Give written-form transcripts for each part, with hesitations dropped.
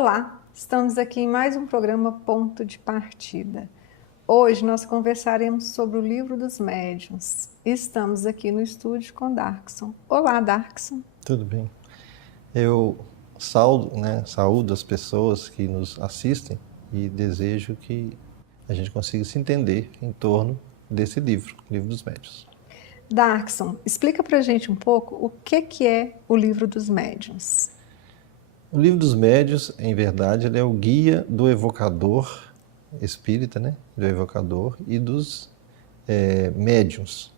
Olá, estamos aqui em mais um programa Ponto de Partida. Hoje nós conversaremos sobre o Livro dos Médiuns. Estamos aqui no estúdio com Darkson. Olá, Darkson. Tudo bem. Eu saúdo as pessoas que nos assistem e desejo que a gente consiga se entender em torno desse livro, Livro dos Médiuns. Darkson, explica pra gente um pouco o que é o Livro dos Médiuns. O Livro dos Médiuns, em verdade, ele é o guia do evocador espírita, do evocador e dos médiuns.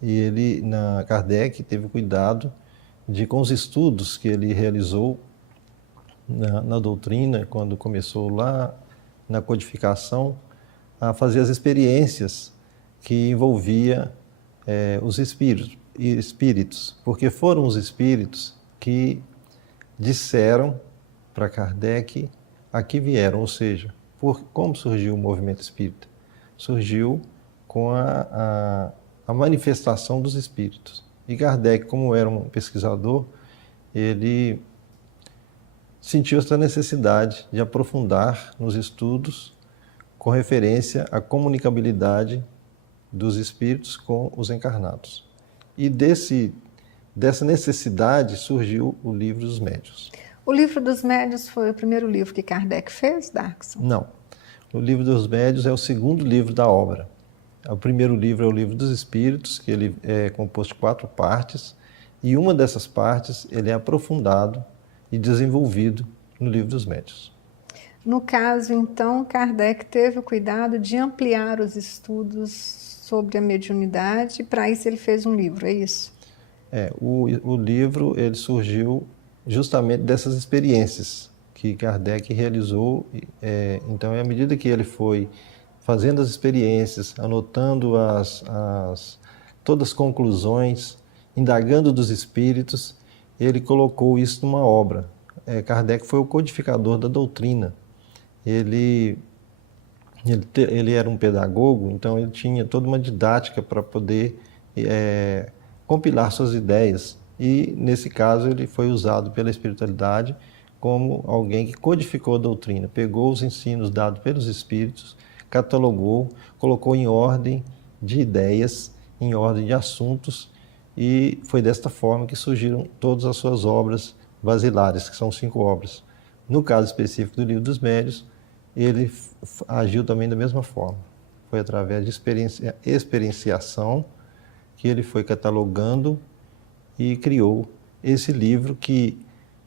E Kardec teve cuidado de, com os estudos que ele realizou na doutrina, quando começou lá na codificação, a fazer as experiências que envolvia os espíritos, porque foram os espíritos que disseram para Kardec a que vieram, ou seja, como surgiu o movimento espírita? Surgiu com a manifestação dos espíritos. E Kardec, como era um pesquisador, ele sentiu essa necessidade de aprofundar nos estudos com referência à comunicabilidade dos espíritos com os encarnados. E dessa necessidade surgiu o Livro dos Médiuns. O Livro dos Médiuns foi o primeiro livro que Kardec fez, Darkson? Não. O Livro dos Médiuns é o segundo livro da obra. O primeiro livro é o Livro dos Espíritos, que ele é composto de 4 partes, e uma dessas partes ele é aprofundado e desenvolvido no Livro dos Médiuns. No caso, então, Kardec teve o cuidado de ampliar os estudos sobre a mediunidade, e para isso ele fez um livro, é isso? O livro ele surgiu justamente dessas experiências que Kardec realizou. Então, à medida que ele foi fazendo as experiências, anotando todas as conclusões, indagando dos espíritos, ele colocou isso numa obra. Kardec foi o codificador da doutrina. Ele era um pedagogo, então ele tinha toda uma didática para poder compilar suas ideias. E, nesse caso, ele foi usado pela espiritualidade como alguém que codificou a doutrina, pegou os ensinos dados pelos espíritos, catalogou, colocou em ordem de ideias, em ordem de assuntos, e foi desta forma que surgiram todas as suas obras basilares, que são 5 obras. No caso específico do Livro dos Médiuns, ele agiu também da mesma forma. Foi através de experienciação que ele foi catalogando e criou esse livro, que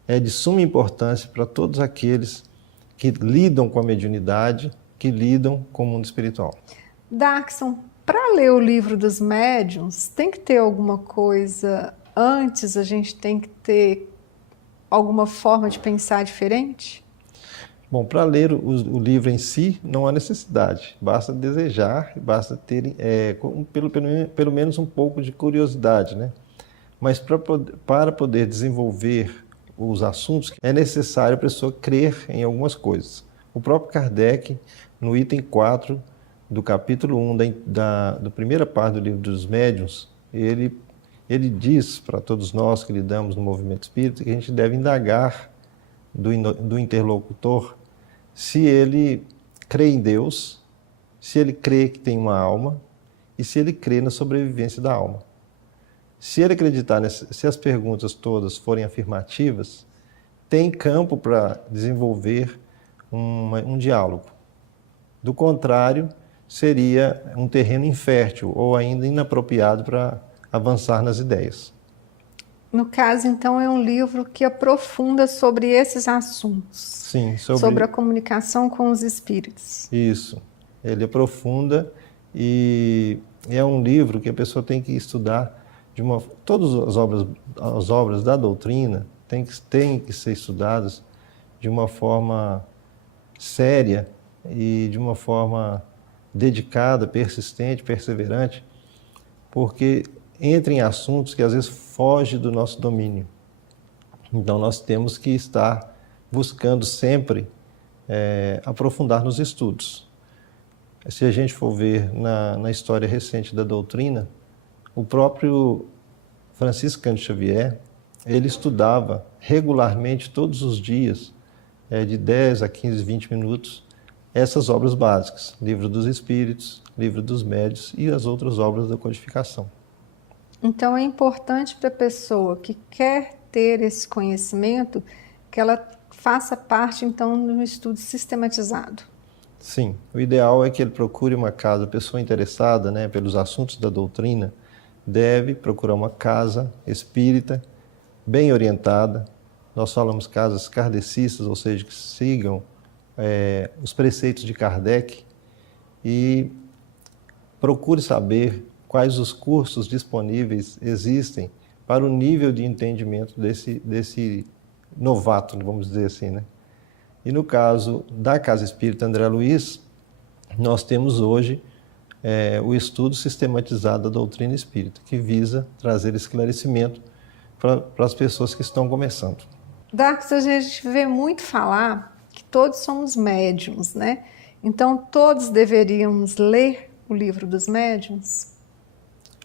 é de suma importância para todos aqueles que lidam com a mediunidade, que lidam com o mundo espiritual. Darkson, para ler o Livro dos Médiuns, tem que ter alguma coisa antes? A gente tem que ter alguma forma de pensar diferente? Bom, para ler o livro em si, não há necessidade. Basta desejar, basta ter pelo menos um pouco de curiosidade, Mas para poder desenvolver os assuntos, é necessário a pessoa crer em algumas coisas. O próprio Kardec, no item 4 do capítulo 1 da primeira parte do Livro dos Médiuns, ele diz para todos nós que lidamos no movimento espírita que a gente deve indagar do interlocutor se ele crê em Deus, se ele crê que tem uma alma e se ele crê na sobrevivência da alma. Se ele acreditar, se as perguntas todas forem afirmativas, tem campo para desenvolver um diálogo. Do contrário, seria um terreno infértil ou ainda inapropriado para avançar nas ideias. No caso, então, é um livro que aprofunda sobre esses assuntos. Sim, sobre a comunicação com os espíritos. Isso. Ele aprofunda e é um livro que a pessoa tem que estudar todas as obras da doutrina têm que ser estudadas de uma forma séria e de uma forma dedicada, persistente, perseverante, porque entra em assuntos que às vezes fogem do nosso domínio. Então nós temos que estar buscando sempre aprofundar nos estudos. Se a gente for ver na história recente da doutrina, o próprio Francisco Cândido Xavier, ele estudava regularmente todos os dias de 10 a 15, 20 minutos, essas obras básicas, Livro dos Espíritos, Livro dos Médiuns e as outras obras da codificação. Então é importante para a pessoa que quer ter esse conhecimento que ela faça parte então de um estudo sistematizado. Sim, o ideal é que ele procure uma casa, a pessoa interessada, né, pelos assuntos da doutrina, deve procurar uma casa espírita, bem orientada. Nós falamos casas kardecistas, ou seja, que sigam os preceitos de Kardec, e procure saber quais os cursos disponíveis existem para o nível de entendimento desse novato, vamos dizer assim, né? E no caso da Casa Espírita André Luiz, nós temos hoje o estudo sistematizado da doutrina espírita, que visa trazer esclarecimento para as pessoas que estão começando. Darks, a gente vê muito falar que todos somos médiums, né? Então todos deveríamos ler o Livro dos Médiuns?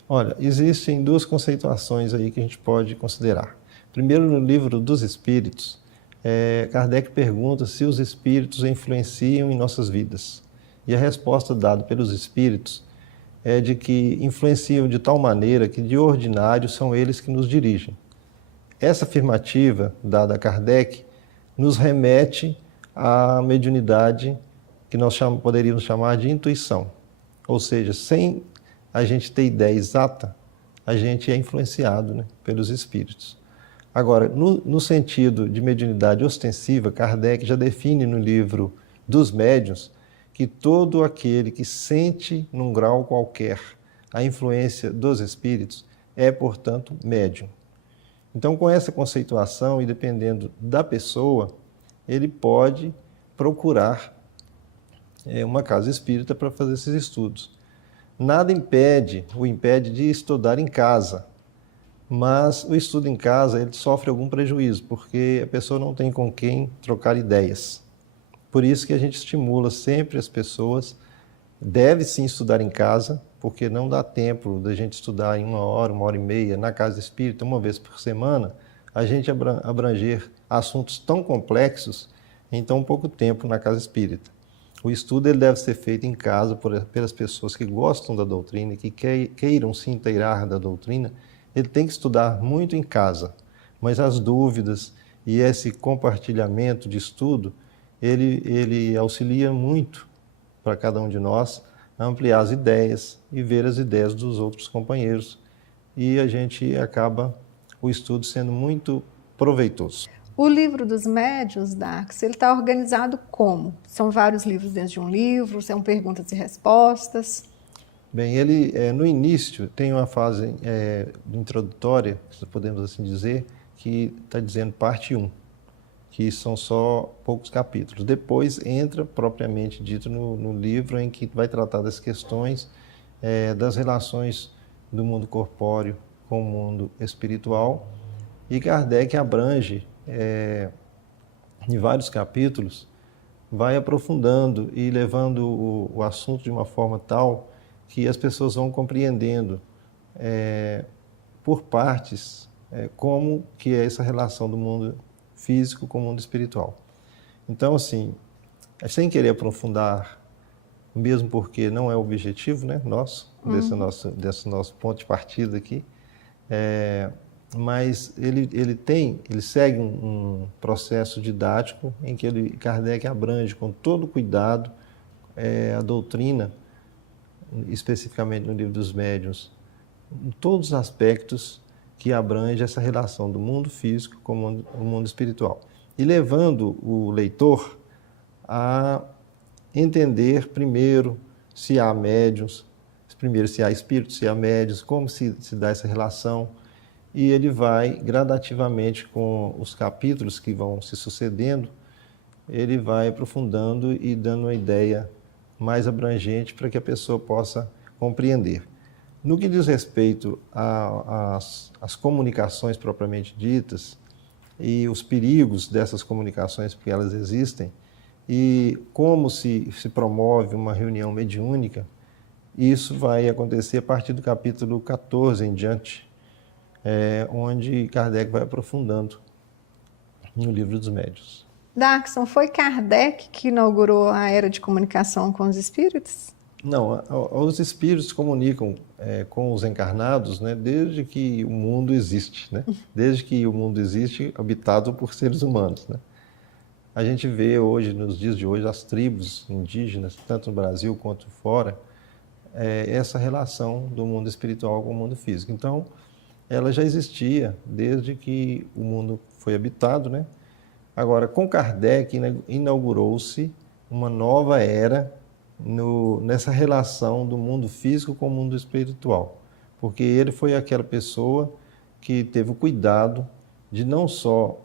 Olha, existem duas conceituações aí que a gente pode considerar. Primeiro, no Livro dos Espíritos, Kardec pergunta se os espíritos influenciam em nossas vidas. E a resposta dada pelos espíritos é de que influenciam de tal maneira que, de ordinário, são eles que nos dirigem. Essa afirmativa, dada a Kardec, nos remete à mediunidade que nós poderíamos chamar de intuição. Ou seja, sem a gente ter ideia exata, a gente é influenciado, né, pelos espíritos. Agora, no sentido de mediunidade ostensiva, Kardec já define no Livro dos Médiuns que todo aquele que sente, num grau qualquer, a influência dos espíritos é, portanto, médium. Então, com essa conceituação e dependendo da pessoa, ele pode procurar uma casa espírita para fazer esses estudos. Nada o impede de estudar em casa, mas o estudo em casa ele sofre algum prejuízo, porque a pessoa não tem com quem trocar ideias. Por isso que a gente estimula sempre as pessoas, deve sim estudar em casa, porque não dá tempo da gente estudar em 1 hora e meia na casa espírita, uma vez por semana, a gente abranger assuntos tão complexos em tão pouco tempo na casa espírita. O estudo ele deve ser feito em casa pelas pessoas que gostam da doutrina, que queiram se inteirar da doutrina. Ele tem que estudar muito em casa, mas as dúvidas e esse compartilhamento de estudo, ele auxilia muito para cada um de nós a ampliar as ideias e ver as ideias dos outros companheiros. E a gente acaba o estudo sendo muito proveitoso. O Livro dos Médiuns, Darks, ele está organizado como? São vários livros dentro de um livro? São perguntas e respostas? Bem, ele no início tem uma fase introdutória, se podemos assim dizer, que está dizendo parte 1, que são só poucos capítulos. Depois entra propriamente dito no livro em que vai tratar das questões das relações do mundo corpóreo com o mundo espiritual, e Kardec abrange em vários capítulos, vai aprofundando e levando o assunto de uma forma tal que as pessoas vão compreendendo por partes como que é essa relação do mundo físico com o mundo espiritual. Então, assim, sem querer aprofundar, mesmo porque não é o objetivo, né, desse nosso ponto de partida aqui, mas ele segue um processo didático em que Kardec abrange com todo cuidado a doutrina, especificamente no Livro dos Médiuns, em todos os aspectos que abrange essa relação do mundo físico com o mundo espiritual. E levando o leitor a entender primeiro se há médiuns, primeiro se há espíritos, se há médiuns, como se dá essa relação. E ele vai gradativamente, com os capítulos que vão se sucedendo, ele vai aprofundando e dando uma ideia mais abrangente para que a pessoa possa compreender. No que diz respeito às comunicações propriamente ditas e os perigos dessas comunicações, porque elas existem, e como se promove uma reunião mediúnica, isso vai acontecer a partir do capítulo 14 em diante, onde Kardec vai aprofundando no Livro dos Médiuns. Darkson, foi Kardec que inaugurou a era de comunicação com os espíritos? Não, os espíritos comunicam com os encarnados, né, desde que o mundo existe, né? Desde que o mundo existe, habitado por seres humanos, né? A gente vê hoje, nos dias de hoje, as tribos indígenas, tanto no Brasil quanto fora, essa relação do mundo espiritual com o mundo físico. Então, ela já existia desde que o mundo foi habitado, né? Agora, com Kardec, inaugurou-se uma nova era nessa relação do mundo físico com o mundo espiritual, porque ele foi aquela pessoa que teve o cuidado de não só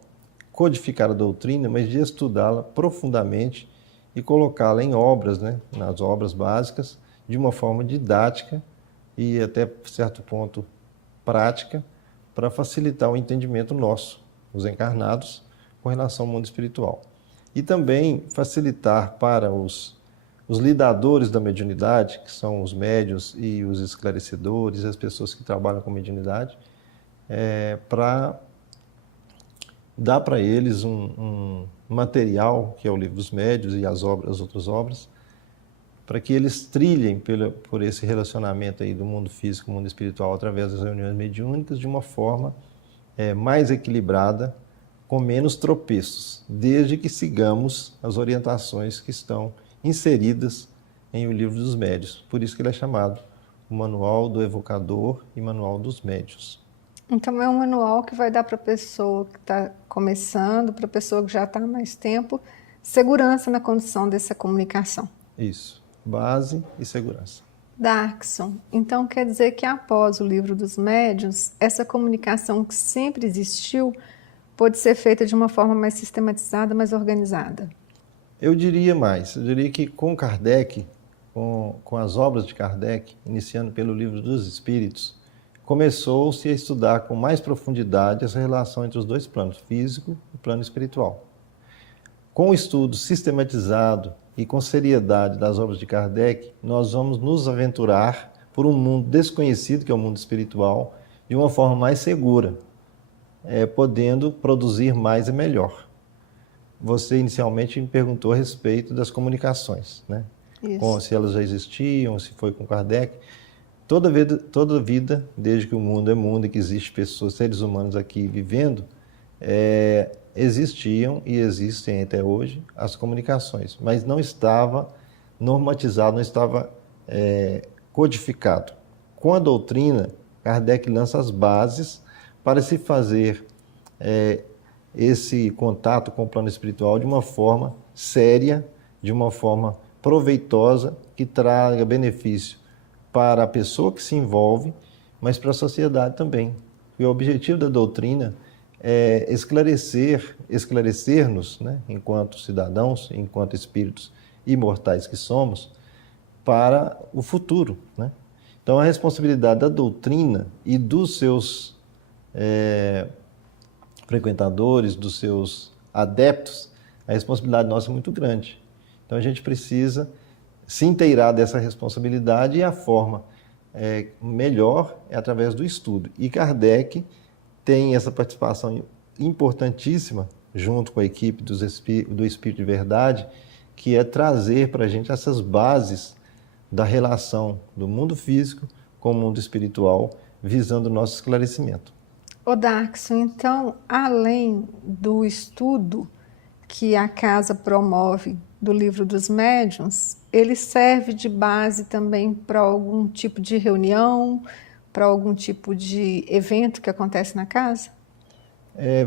codificar a doutrina, mas de estudá-la profundamente e colocá-la em obras, né, nas obras básicas, de uma forma didática e até certo ponto prática, para facilitar o entendimento nosso, os encarnados, com relação ao mundo espiritual. E também facilitar para os lidadores da mediunidade, que são os médiuns e os esclarecedores, as pessoas que trabalham com mediunidade, para dar para eles um material, que é o Livro dos Médiuns e as outras obras, para que eles trilhem por esse relacionamento aí do mundo físico com o mundo espiritual através das reuniões mediúnicas de uma forma mais equilibrada, com menos tropeços, desde que sigamos as orientações que estão inseridas em O Livro dos Médiuns. Por isso que ele é chamado o Manual do Evocador e Manual dos Médiuns. Então é um manual que vai dar para a pessoa que está começando, para a pessoa que já está há mais tempo, segurança na condução dessa comunicação. Isso, base e segurança. Darkson, então quer dizer que após o Livro dos Médiuns, essa comunicação que sempre existiu pode ser feita de uma forma mais sistematizada, mais organizada? Eu diria mais, eu diria que com Kardec, com as obras de Kardec, iniciando pelo Livro dos Espíritos, começou-se a estudar com mais profundidade essa relação entre os dois planos, físico e plano espiritual. Com o estudo sistematizado e com seriedade das obras de Kardec, nós vamos nos aventurar por um mundo desconhecido, que é o mundo espiritual, de uma forma mais segura, podendo produzir mais e melhor. Você inicialmente me perguntou a respeito das comunicações, né? Se elas já existiam, se foi com Kardec. Toda vida, desde que o mundo é mundo e que existem pessoas, seres humanos aqui vivendo, existiam e existem até hoje as comunicações, mas não estava normatizado, não estava codificado. Com a doutrina, Kardec lança as bases para se fazer esse contato com o plano espiritual de uma forma séria, de uma forma proveitosa, que traga benefício para a pessoa que se envolve, mas para a sociedade também. E o objetivo da doutrina é esclarecer-nos, né, enquanto cidadãos, enquanto espíritos imortais que somos, para o futuro, né? Então, a responsabilidade da doutrina e dos seus frequentadores, dos seus adeptos, a responsabilidade nossa é muito grande. Então, a gente precisa se inteirar dessa responsabilidade, e a forma melhor é através do estudo. E Kardec tem essa participação importantíssima, junto com a equipe do Espírito de Verdade, que é trazer para a gente essas bases da relação do mundo físico com o mundo espiritual, visando o nosso esclarecimento. Ô Darkson, então, além do estudo que a casa promove do Livro dos Médiuns, ele serve de base também para algum tipo de reunião, para algum tipo de evento que acontece na casa?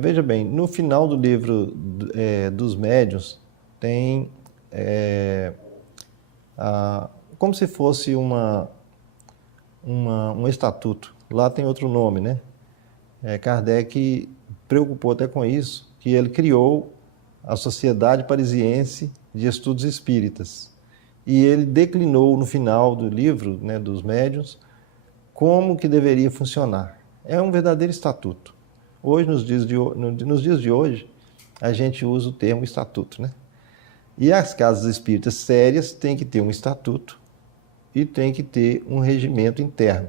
Veja bem, no final do Livro dos Médiuns tem como se fosse um estatuto. Lá tem outro nome, né? Kardec preocupou até com isso, que ele criou a Sociedade Parisiense de Estudos Espíritas. E ele declinou no final do livro, né, dos médiuns, como que deveria funcionar. É um verdadeiro estatuto. Hoje, nos dias de hoje, a gente usa o termo estatuto, né? E as casas espíritas sérias têm que ter um estatuto e têm que ter um regimento interno.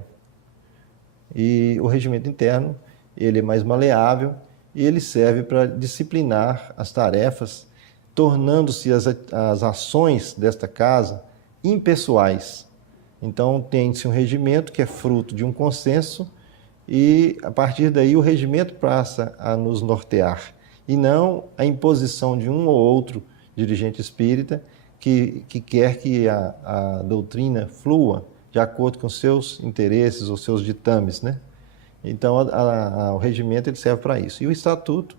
E o regimento interno, ele é mais maleável e ele serve para disciplinar as tarefas tornando-se as ações desta casa impessoais. Então, tem-se um regimento que é fruto de um consenso e, a partir daí, o regimento passa a nos nortear, e não a imposição de um ou outro dirigente espírita que quer que a doutrina flua de acordo com seus interesses ou seus ditames, né? Então, o regimento ele serve para isso. E o estatuto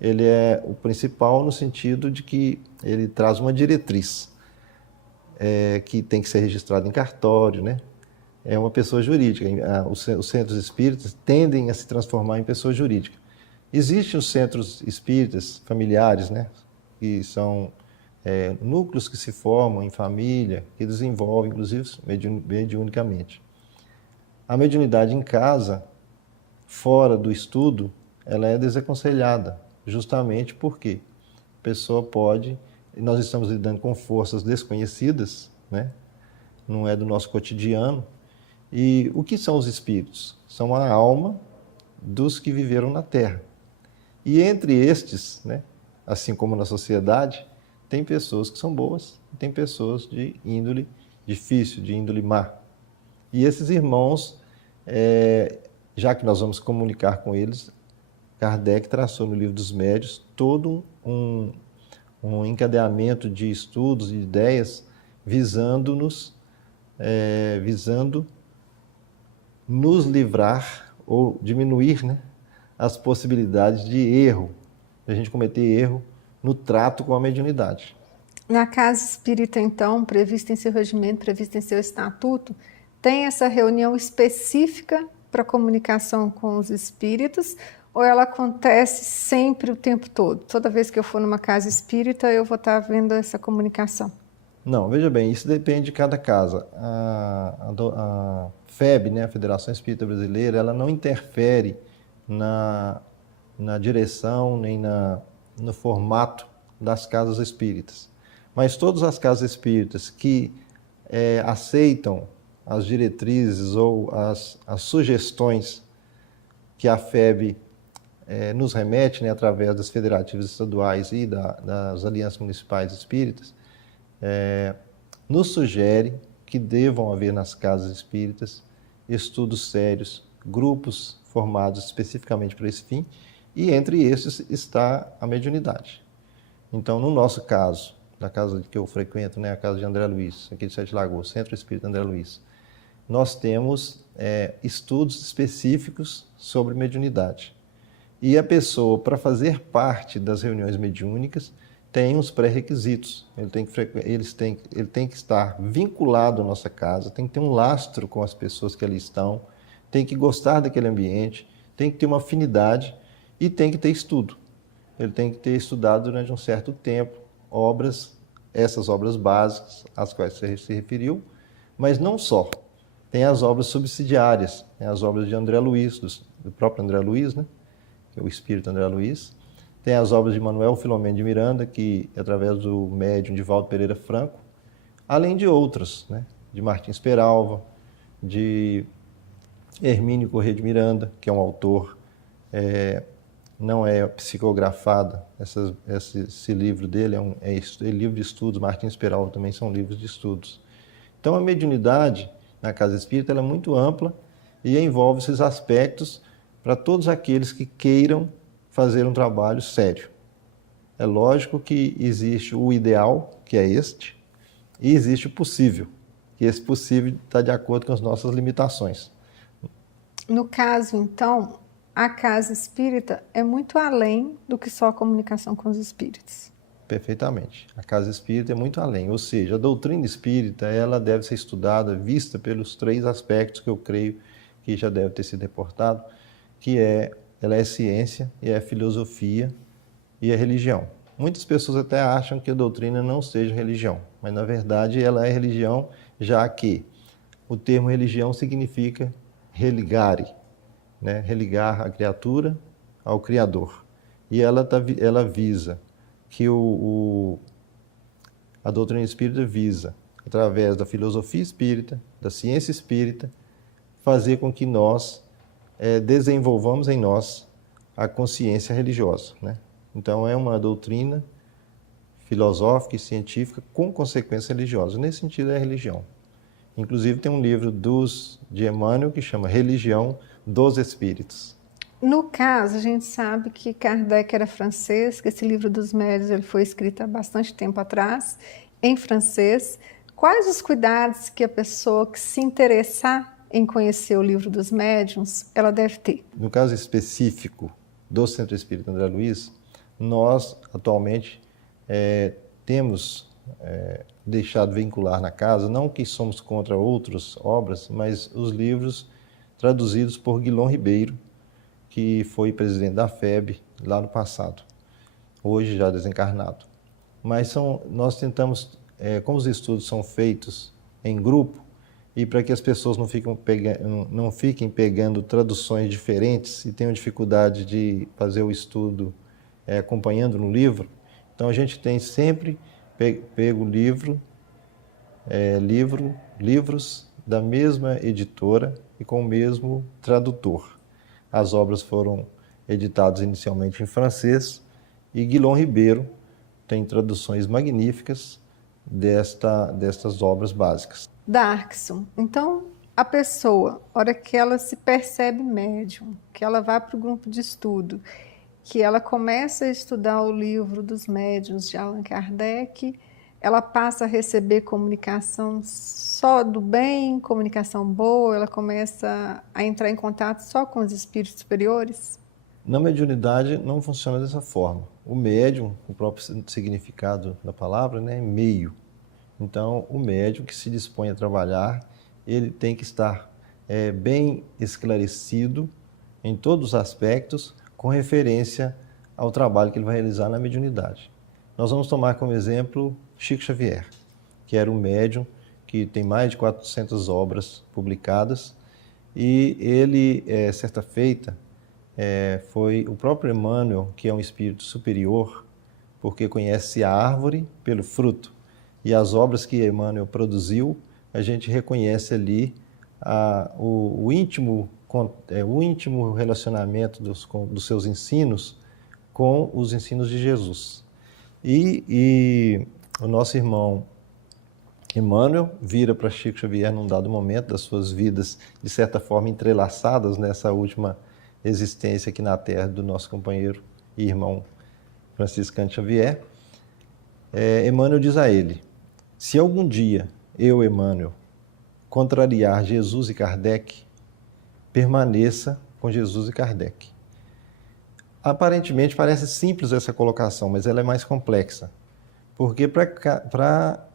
ele é o principal no sentido de que ele traz uma diretriz que tem que ser registrada em cartório, né? É uma pessoa jurídica. Os centros espíritas tendem a se transformar em pessoa jurídica. Existem os centros espíritas familiares, né? Que são núcleos que se formam em família, que desenvolvem, inclusive, mediunicamente. A mediunidade em casa, fora do estudo, ela é desaconselhada, justamente porque a pessoa pode... Nós estamos lidando com forças desconhecidas, né? Não é do nosso cotidiano. E o que são os espíritos? São a alma dos que viveram na Terra. E entre estes, né, assim como na sociedade, tem pessoas que são boas e tem pessoas de índole difícil, de índole má. E esses irmãos, já que nós vamos comunicar com eles, Kardec traçou no Livro dos Médiuns todo um encadeamento de estudos e ideias visando nos livrar ou diminuir, né, as possibilidades de erro, de a gente cometer erro no trato com a mediunidade. Na casa espírita, então, prevista em seu regimento, prevista em seu estatuto, tem essa reunião específica para comunicação com os espíritos, ou ela acontece sempre o tempo todo? Toda vez que eu for numa casa espírita, eu vou estar vendo essa comunicação? Não, veja bem, isso depende de cada casa. A FEB, né, a Federação Espírita Brasileira, ela não interfere na direção nem no formato das casas espíritas. Mas todas as casas espíritas que aceitam as diretrizes ou as sugestões que a FEB nos remete, né, através das federativas estaduais e das alianças municipais espíritas, nos sugere que devam haver nas casas espíritas estudos sérios, grupos formados especificamente para esse fim, e entre esses está a mediunidade. Então, no nosso caso, da casa que eu frequento, né, a casa de André Luiz, aqui de Sete Lagoas, Centro Espírita André Luiz, nós temos estudos específicos sobre mediunidade. E a pessoa, para fazer parte das reuniões mediúnicas, tem uns pré-requisitos. Ele tem que estar vinculado à nossa casa, tem que ter um lastro com as pessoas que ali estão, tem que gostar daquele ambiente, tem que ter uma afinidade e tem que ter estudo. Ele tem que ter estudado durante um certo tempo essas obras básicas às quais você se referiu, mas não só. Tem as obras subsidiárias, né? As obras de André Luiz, do próprio André Luiz, né? Que é o espírito André Luiz. Tem as obras de Manuel Filomeno de Miranda, que é através do médium Divaldo Pereira Franco, além de outras, né? De Martins Peralva, de Hermínio Corrêa de Miranda, que é um autor, não é psicografado, esse livro dele é livro de estudos, Martins Peralva também são livros de estudos. Então a mediunidade na casa espírita ela é muito ampla e envolve esses aspectos para todos aqueles que queiram fazer um trabalho sério. É lógico que existe o ideal, que é este, e existe o possível, que esse possível está de acordo com as nossas limitações. No caso, então, a casa espírita é muito além do que só a comunicação com os espíritos. Perfeitamente. A casa espírita é muito além, ou seja, a doutrina espírita ela deve ser estudada, vista pelos 3 aspectos que eu creio que já deve ter sido reportado, que ela é ciência, e é filosofia e é religião. Muitas pessoas até acham que a doutrina não seja religião, mas na verdade ela é religião, já que o termo religião significa religare, né? Religar a criatura ao Criador. E ela visa que a doutrina espírita visa, através da filosofia espírita, da ciência espírita, fazer com que nós desenvolvamos em nós a consciência religiosa, né? Então é uma doutrina filosófica e científica com consequências religiosas. Nesse sentido é a religião. Inclusive tem um livro de Emmanuel que chama Religião dos Espíritos. No caso, a gente sabe que Kardec era francês, que esse livro dos médiuns ele foi escrito há bastante tempo atrás, em francês. Quais os cuidados que a pessoa que se interessar em conhecer o livro dos médiuns, ela deve ter? No caso específico do Centro Espírita André Luiz, nós atualmente temos deixado vincular na casa, não que somos contra outras obras, mas os livros traduzidos por Guilom Ribeiro, que foi presidente da FEB lá no passado, hoje já desencarnado. Mas nós tentamos, como os estudos são feitos em grupo, e para que as pessoas não fiquem pegando traduções diferentes e tenham dificuldade de fazer o estudo acompanhando no livro, então a gente tem sempre pego livros da mesma editora e com o mesmo tradutor. As obras foram editadas inicialmente em francês e Guilom Ribeiro tem traduções magníficas destas obras básicas. Darkson, então a pessoa, a hora que ela se percebe médium, que ela vai para o grupo de estudo, que ela começa a estudar o livro dos médiuns de Allan Kardec, ela passa a receber comunicação só do bem, comunicação boa, ela começa a entrar em contato só com os espíritos superiores? Na mediunidade não funciona dessa forma. O médium, o próprio significado da palavra, né, é meio. Então, o médium que se dispõe a trabalhar, ele tem que estar bem esclarecido em todos os aspectos, com referência ao trabalho que ele vai realizar na mediunidade. Nós vamos tomar como exemplo Chico Xavier, que era um médium que tem mais de 400 obras publicadas, e ele, certa feita, foi o próprio Emmanuel, que é um espírito superior, porque conhece a árvore pelo fruto, e as obras que Emmanuel produziu, a gente reconhece ali o íntimo relacionamento dos seus ensinos com os ensinos de Jesus. E o nosso irmão Emmanuel vira para Chico Xavier num dado momento das suas vidas, de certa forma entrelaçadas nessa última existência aqui na Terra do nosso companheiro e irmão Franciscano Xavier. Emmanuel diz a ele: se algum dia eu, Emmanuel, contrariar Jesus e Kardec, permaneça com Jesus e Kardec. Aparentemente parece simples essa colocação, mas ela é mais complexa. Porque para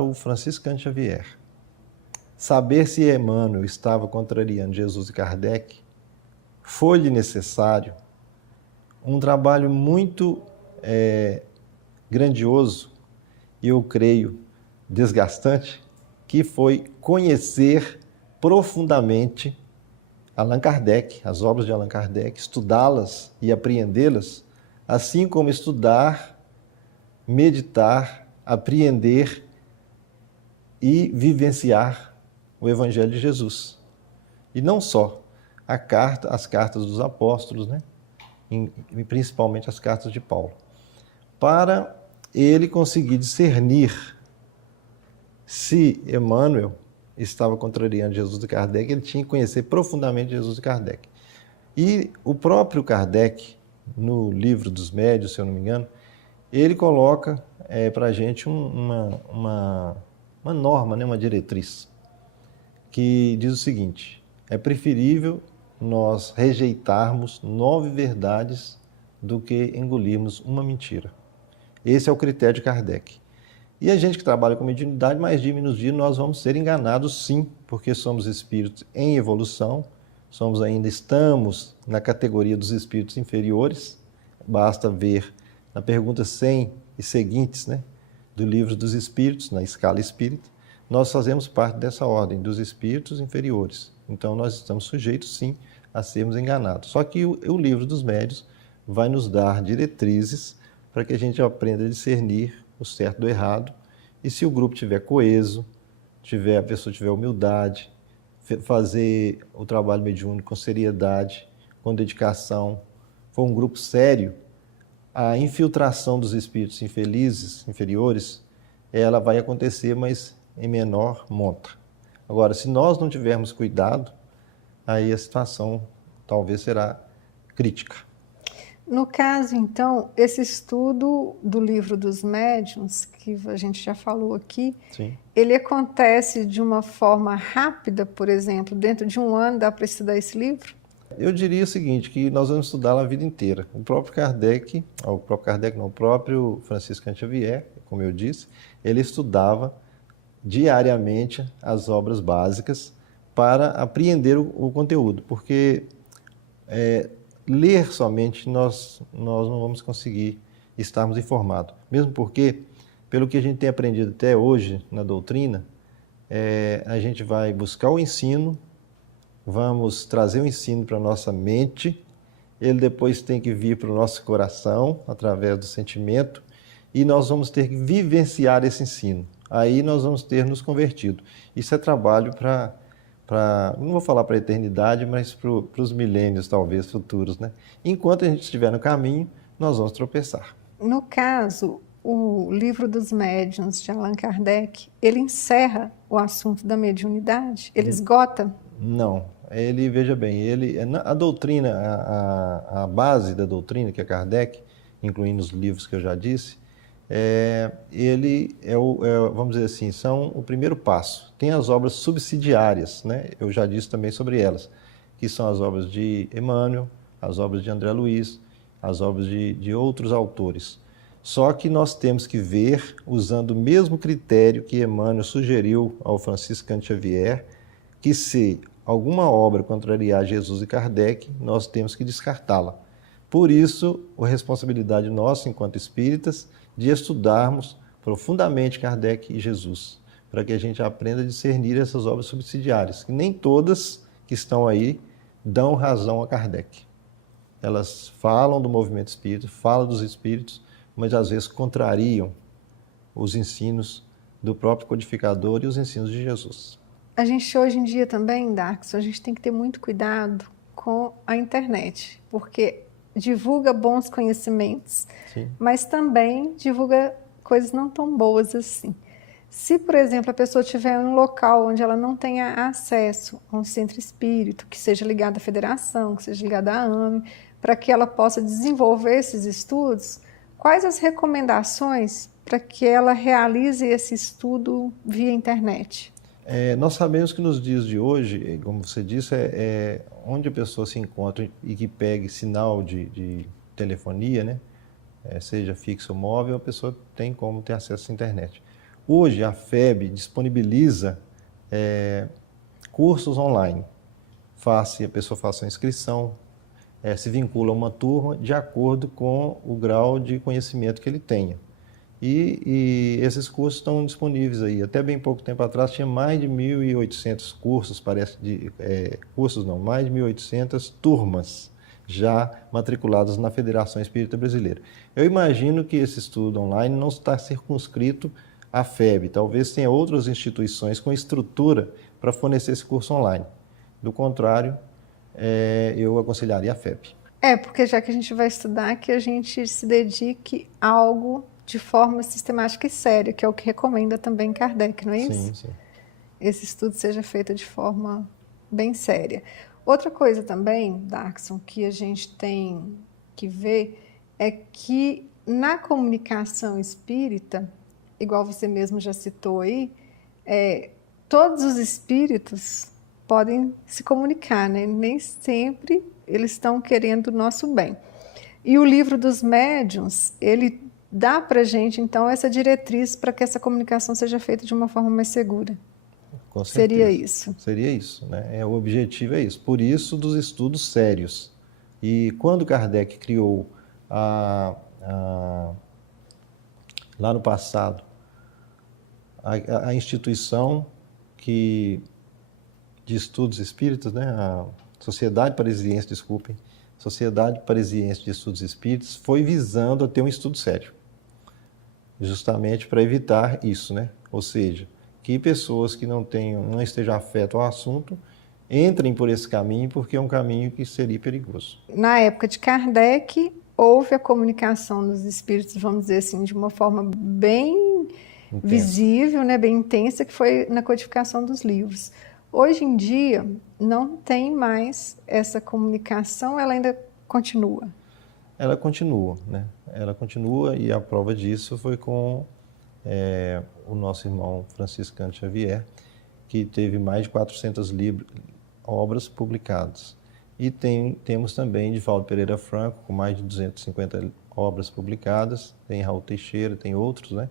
o Franciscano Xavier, saber se Emmanuel estava contrariando Jesus e Kardec, foi-lhe necessário um trabalho muito grandioso e, eu creio, desgastante, que foi conhecer profundamente Allan Kardec, as obras de Allan Kardec, estudá-las e apreendê-las, assim como estudar, meditar, apreender e vivenciar o Evangelho de Jesus. E não só as cartas dos apóstolos, né? E principalmente as cartas de Paulo, para ele conseguir discernir se Emmanuel estava contrariando Jesus e Kardec, ele tinha que conhecer profundamente Jesus e Kardec. E o próprio Kardec, no Livro dos Médiuns, se eu não me engano, ele coloca para a gente uma norma, né, uma diretriz, que diz o seguinte: é preferível nós rejeitarmos 9 verdades do que engolirmos uma mentira. Esse é o critério de Kardec. E a gente que trabalha com mediunidade, mais dia menos dia, nós vamos ser enganados sim, porque somos espíritos em evolução, estamos na categoria dos espíritos inferiores. Basta ver na pergunta 100 e seguintes, né, do Livro dos Espíritos, na escala espírita, nós fazemos parte dessa ordem, dos espíritos inferiores. Então nós estamos sujeitos sim a sermos enganados. Só que o Livro dos Médiuns vai nos dar diretrizes para que a gente aprenda a discernir o certo do errado, e se o grupo tiver coeso, a pessoa tiver humildade, fazer o trabalho mediúnico com seriedade, com dedicação, for um grupo sério, a infiltração dos espíritos infelizes, inferiores, ela vai acontecer, mas em menor monta. Agora, se nós não tivermos cuidado, aí a situação talvez será crítica. No caso, então, esse estudo do Livro dos Médiuns, que a gente já falou aqui, Sim. ele acontece de uma forma rápida, por exemplo, dentro de um ano dá para estudar esse livro? Eu diria o seguinte, que nós vamos estudá-lo a vida inteira. O próprio Francisco Cândido Xavier, como eu disse, ele estudava diariamente as obras básicas para apreender o conteúdo, porque ler somente nós não vamos conseguir estarmos informados. Mesmo porque, pelo que a gente tem aprendido até hoje na doutrina, a gente vai buscar o ensino, vamos trazer o ensino para a nossa mente, ele depois tem que vir para o nosso coração, através do sentimento, e nós vamos ter que vivenciar esse ensino. Aí nós vamos ter nos convertido. Isso é trabalho não vou falar para a eternidade, mas para os milênios, talvez, futuros, né? Enquanto a gente estiver no caminho, nós vamos tropeçar. No caso, o Livro dos Médiuns, de Allan Kardec, ele encerra o assunto da mediunidade? Ele esgota? Não. Veja bem, a doutrina, a base da doutrina, que é Kardec, incluindo os livros que eu já disse, vamos dizer assim, são o primeiro passo. Tem as obras subsidiárias, né? Eu já disse também sobre elas, que são as obras de Emmanuel, as obras de André Luiz, as obras de outros autores. Só que nós temos que ver, usando o mesmo critério que Emmanuel sugeriu ao Francisco Cândido Xavier, que se alguma obra contrariar Jesus e Kardec, nós temos que descartá-la. Por isso, a responsabilidade nossa, enquanto espíritas, de estudarmos profundamente Kardec e Jesus, para que a gente aprenda a discernir essas obras subsidiárias, que nem todas que estão aí dão razão a Kardec. Elas falam do movimento espírita, falam dos espíritos, mas às vezes contrariam os ensinos do próprio codificador e os ensinos de Jesus. A gente hoje em dia também, Darkson, a gente tem que ter muito cuidado com a internet, porque divulga bons conhecimentos, Sim. mas também divulga coisas não tão boas assim. Se, por exemplo, a pessoa estiver em um local onde ela não tenha acesso a um centro espírita, que seja ligado à federação, que seja ligado à AME, para que ela possa desenvolver esses estudos, quais as recomendações para que ela realize esse estudo via internet? Nós sabemos que nos dias de hoje, como você disse, onde a pessoa se encontra e que pegue sinal de telefonia, né? Seja fixo ou móvel, a pessoa tem como ter acesso à internet. Hoje a FEB disponibiliza cursos online. A pessoa faça a inscrição, se vincula a uma turma de acordo com o grau de conhecimento que ele tenha. E esses cursos estão disponíveis aí. Até bem pouco tempo atrás tinha mais de 1.800 cursos, mais de 1.800 turmas já matriculadas na Federação Espírita Brasileira. Eu imagino que esse estudo online não está circunscrito à FEB. Talvez tenha outras instituições com estrutura para fornecer esse curso online. Do contrário, eu aconselharia a FEB. Porque já que a gente vai estudar, que a gente se dedique a algo de forma sistemática e séria, que é o que recomenda também Kardec, não é isso? Sim, sim. Esse estudo seja feito de forma bem séria. Outra coisa também, Darkson, que a gente tem que ver é que na comunicação espírita, igual você mesmo já citou aí, todos os espíritos podem se comunicar, né? Nem sempre eles estão querendo o nosso bem. E o Livro dos Médiuns, ele dá para a gente, então, essa diretriz para que essa comunicação seja feita de uma forma mais segura. Com certeza. Seria isso. Seria isso, né? O objetivo é isso. Por isso, dos estudos sérios. E quando Kardec criou, lá no passado, a instituição de estudos espíritas, né? A Sociedade Parisiense, Sociedade Parisiense de Estudos Espíritas, foi visando a ter um estudo sério. Justamente para evitar isso, né? Ou seja, que pessoas que não estejam afetas ao assunto entrem por esse caminho, porque é um caminho que seria perigoso. Na época de Kardec, houve a comunicação dos espíritos, vamos dizer assim, de uma forma bem visível, né, bem intensa, que foi na codificação dos livros. Hoje em dia, não tem mais essa comunicação, ela ainda continua? Ela continua, né? Ela continua, e a prova disso foi com o nosso irmão Franciscano Xavier, que teve mais de 400 obras publicadas. E temos também Divaldo Pereira Franco, com mais de 250 obras publicadas, tem Raul Teixeira, tem outros, né?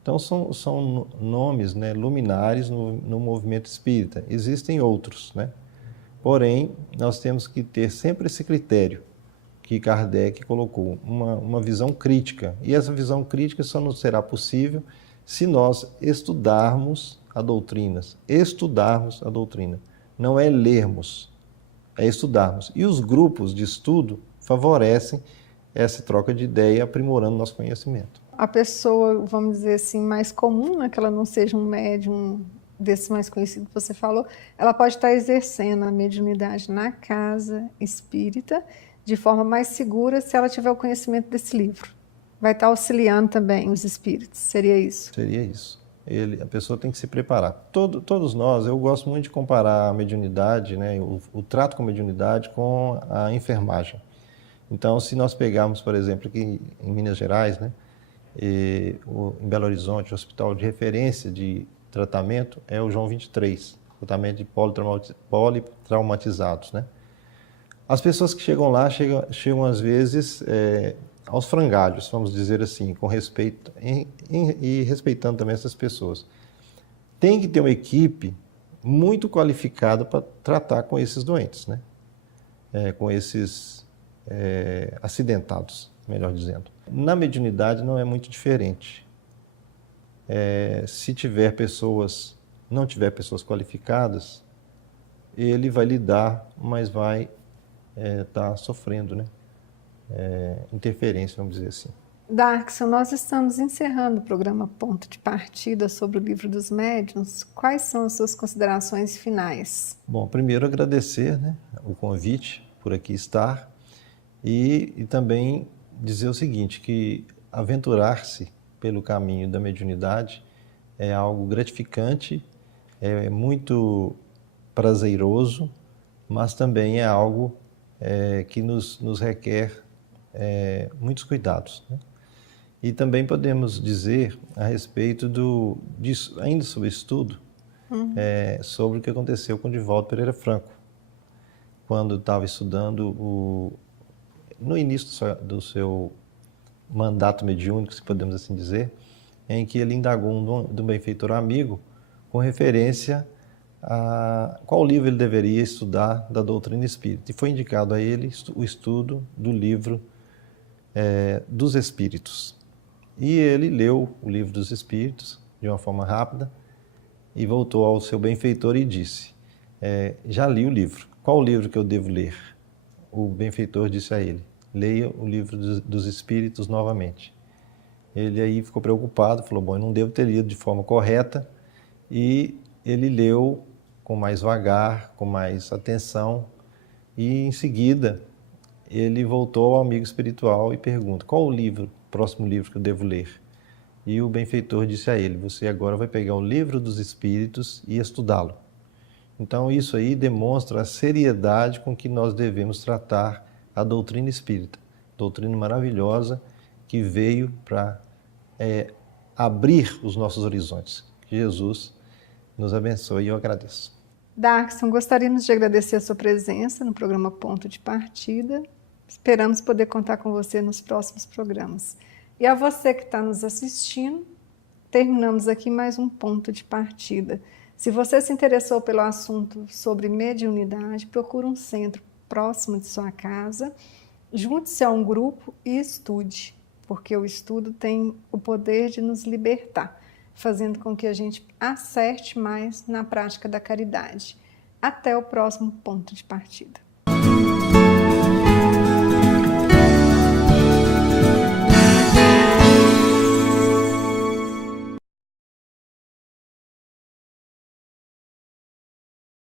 Então são nomes, né, luminares no movimento espírita. Existem outros, né? Porém, nós temos que ter sempre esse critério que Kardec colocou, uma visão crítica. E essa visão crítica só não será possível se nós estudarmos a doutrina. Estudarmos a doutrina. Não é lermos, é estudarmos. E os grupos de estudo favorecem essa troca de ideia, aprimorando nosso conhecimento. A pessoa, vamos dizer assim, mais comum, né, que ela não seja um médium desse mais conhecido que você falou, ela pode estar exercendo a mediunidade na casa espírita de forma mais segura se ela tiver o conhecimento desse livro. Vai estar auxiliando também os espíritos, seria isso? Seria isso. A pessoa tem que se preparar. Todos nós, eu gosto muito de comparar a mediunidade, né, o trato com a mediunidade com a enfermagem. Então, se nós pegarmos, por exemplo, aqui em Minas Gerais, né, em Belo Horizonte, o hospital de referência de tratamento é o João 23, tratamento de politraumatizados, né? As pessoas que chegam lá chegam às vezes aos frangalhos, vamos dizer assim, com respeito e respeitando também essas pessoas. Tem que ter uma equipe muito qualificada para tratar com esses doentes, né? Com esses acidentados, melhor dizendo. Na mediunidade não é muito diferente. Se não tiver pessoas qualificadas, ele vai lidar, mas vai estar sofrendo, né? Interferência, vamos dizer assim. Darkson, nós estamos encerrando o programa Ponto de Partida sobre o Livro dos Médiuns. Quais são as suas considerações finais? Bom, primeiro agradecer, né, o convite por aqui estar e também dizer o seguinte, que aventurar-se pelo caminho da mediunidade é algo gratificante, é muito prazeroso, mas também é algo que nos requer muitos cuidados, né? E também podemos dizer a respeito ainda sobre estudo, sobre o que aconteceu com Divaldo Pereira Franco, quando estava estudando no início do seu mandato mediúnico, se podemos assim dizer, em que ele indagou de um benfeitor amigo com referência a qual livro ele deveria estudar da doutrina espírita. E foi indicado a ele o estudo do livro dos Espíritos. E ele leu o livro dos Espíritos de uma forma rápida e voltou ao seu benfeitor e disse: já li o livro, qual o livro que eu devo ler? O benfeitor disse a ele: leia o livro dos Espíritos novamente. Ele aí ficou preocupado, falou: bom, eu não devo ter lido de forma correta, e ele leu com mais vagar, com mais atenção, e em seguida ele voltou ao amigo espiritual e pergunta: qual o próximo livro que eu devo ler? E o benfeitor disse a ele: você agora vai pegar o livro dos Espíritos e estudá-lo. Então isso aí demonstra a seriedade com que nós devemos tratar a doutrina espírita, doutrina maravilhosa que veio para abrir os nossos horizontes. Que Jesus nos abençoe e eu agradeço. Darkson, gostaríamos de agradecer a sua presença no programa Ponto de Partida. Esperamos poder contar com você nos próximos programas. E a você que está nos assistindo, terminamos aqui mais um Ponto de Partida. Se você se interessou pelo assunto sobre mediunidade, procure um centro próximo de sua casa, junte-se a um grupo e estude, porque o estudo tem o poder de nos libertar, fazendo com que a gente acerte mais na prática da caridade. Até o próximo Ponto de Partida.